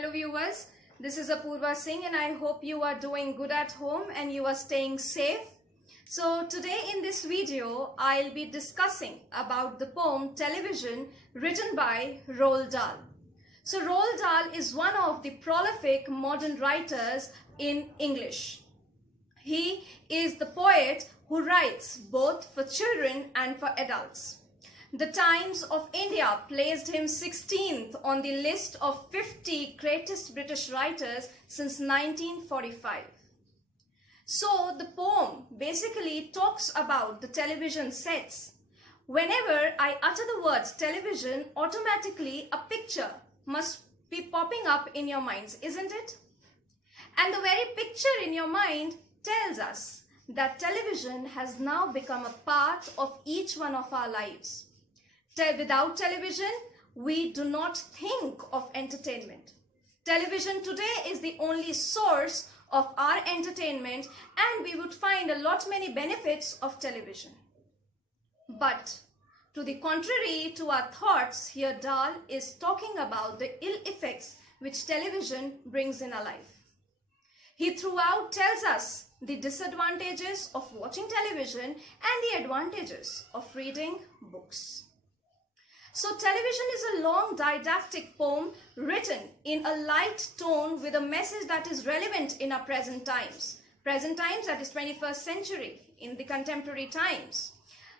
Hello viewers, this is Apurva Singh and I hope you are doing good at home and you are staying safe. So today in this video, I'll be discussing about the poem Television written by Roald Dahl. So Roald Dahl is one of the prolific modern writers in English. He is the poet who writes both for children and for adults. The Times of India placed him 16th on the list of 50 greatest British writers since 1945. So the poem basically talks about the television sets. Whenever I utter the word television, automatically a picture must be popping up in your minds, isn't it? And the very picture in your mind tells us that television has now become a part of each one of our lives. Without television, we do not think of entertainment. Television today is the only source of our entertainment, and we would find a lot many benefits of television. But to the contrary to our thoughts, here Dahl is talking about the ill effects which television brings in our life. He throughout tells us the disadvantages of watching television and the advantages of reading books. So television is a long didactic poem written in a light tone with a message that is relevant in our present times. Present times, that is 21st century, in the contemporary times.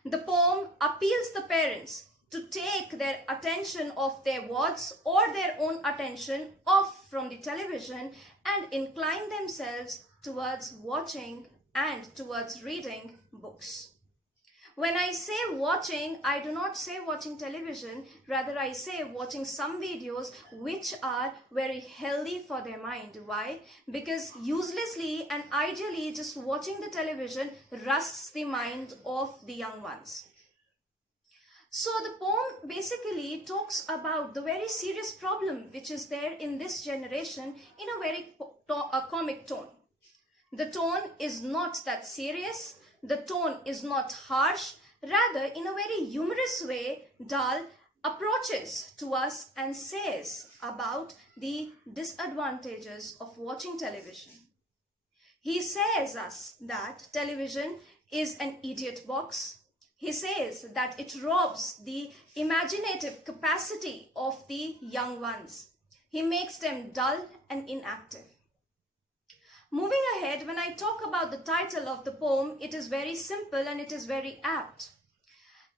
The poem appeals the parents to take their attention of their wards or their own attention off from the television and incline themselves towards watching and towards reading books. When I say watching, I do not say watching television, rather I say watching some videos which are very healthy for their mind. Why? Because uselessly and ideally just watching the television rusts the mind of the young ones. So the poem basically talks about the very serious problem which is there in this generation in a very comic tone. The tone is not that serious. The tone is not harsh, rather in a very humorous way, Dahl approaches to us and says about the disadvantages of watching television. He says us that television is an idiot box. He says that it robs the imaginative capacity of the young ones. He makes them dull and inactive. Moving ahead, when I talk about the title of the poem, it is very simple and it is very apt.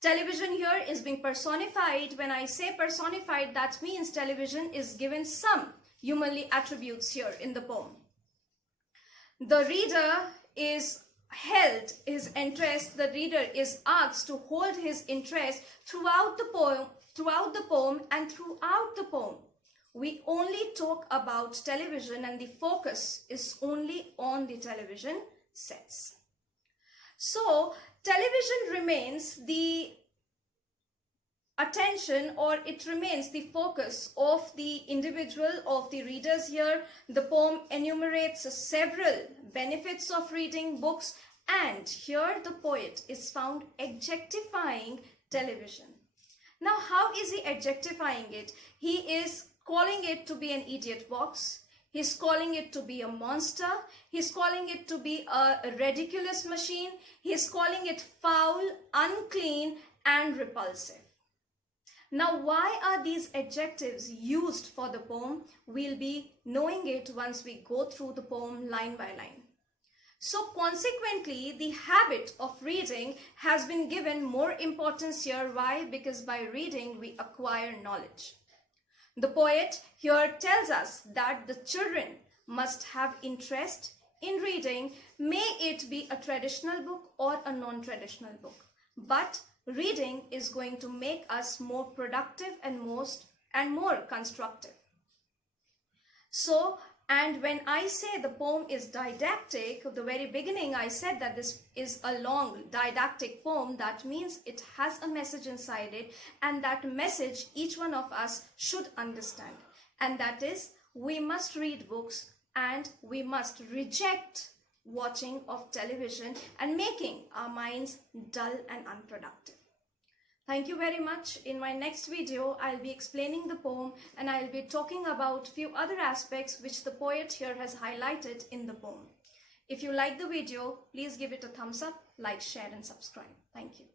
Television here is being personified. When I say personified, that means television is given some humanly attributes here in the poem. The reader is held his interest, the reader is asked to hold his interest throughout the poem and throughout the poem. We only talk about television and the focus is only on the television sets. So television remains the attention, or it remains the focus of the individual, of the readers here. The poem enumerates several benefits of reading books, and here the poet is found adjectifying television. Now how is he adjectifying it? He is calling it to be an idiot box. He's calling it to be a monster. He's calling it to be a ridiculous machine. He's calling it foul, unclean, and repulsive. Now, why are these adjectives used for the poem? We'll be knowing it once we go through the poem line by line. So consequently, the habit of reading has been given more importance here. Why? Because by reading, we acquire knowledge. The poet here tells us that the children must have interest in reading, may it be a traditional book or a non-traditional book. But reading is going to make us more productive and more constructive. So, and when I say the poem is didactic, at the very beginning I said that this is a long didactic poem. That means it has a message inside it, and that message each one of us should understand. And that is, we must read books and we must reject watching of television and making our minds dull and unproductive. Thank you very much. In my next video, I'll be explaining the poem and I'll be talking about few other aspects which the poet here has highlighted in the poem. If you like the video, please give it a thumbs up, like, share and subscribe. Thank you.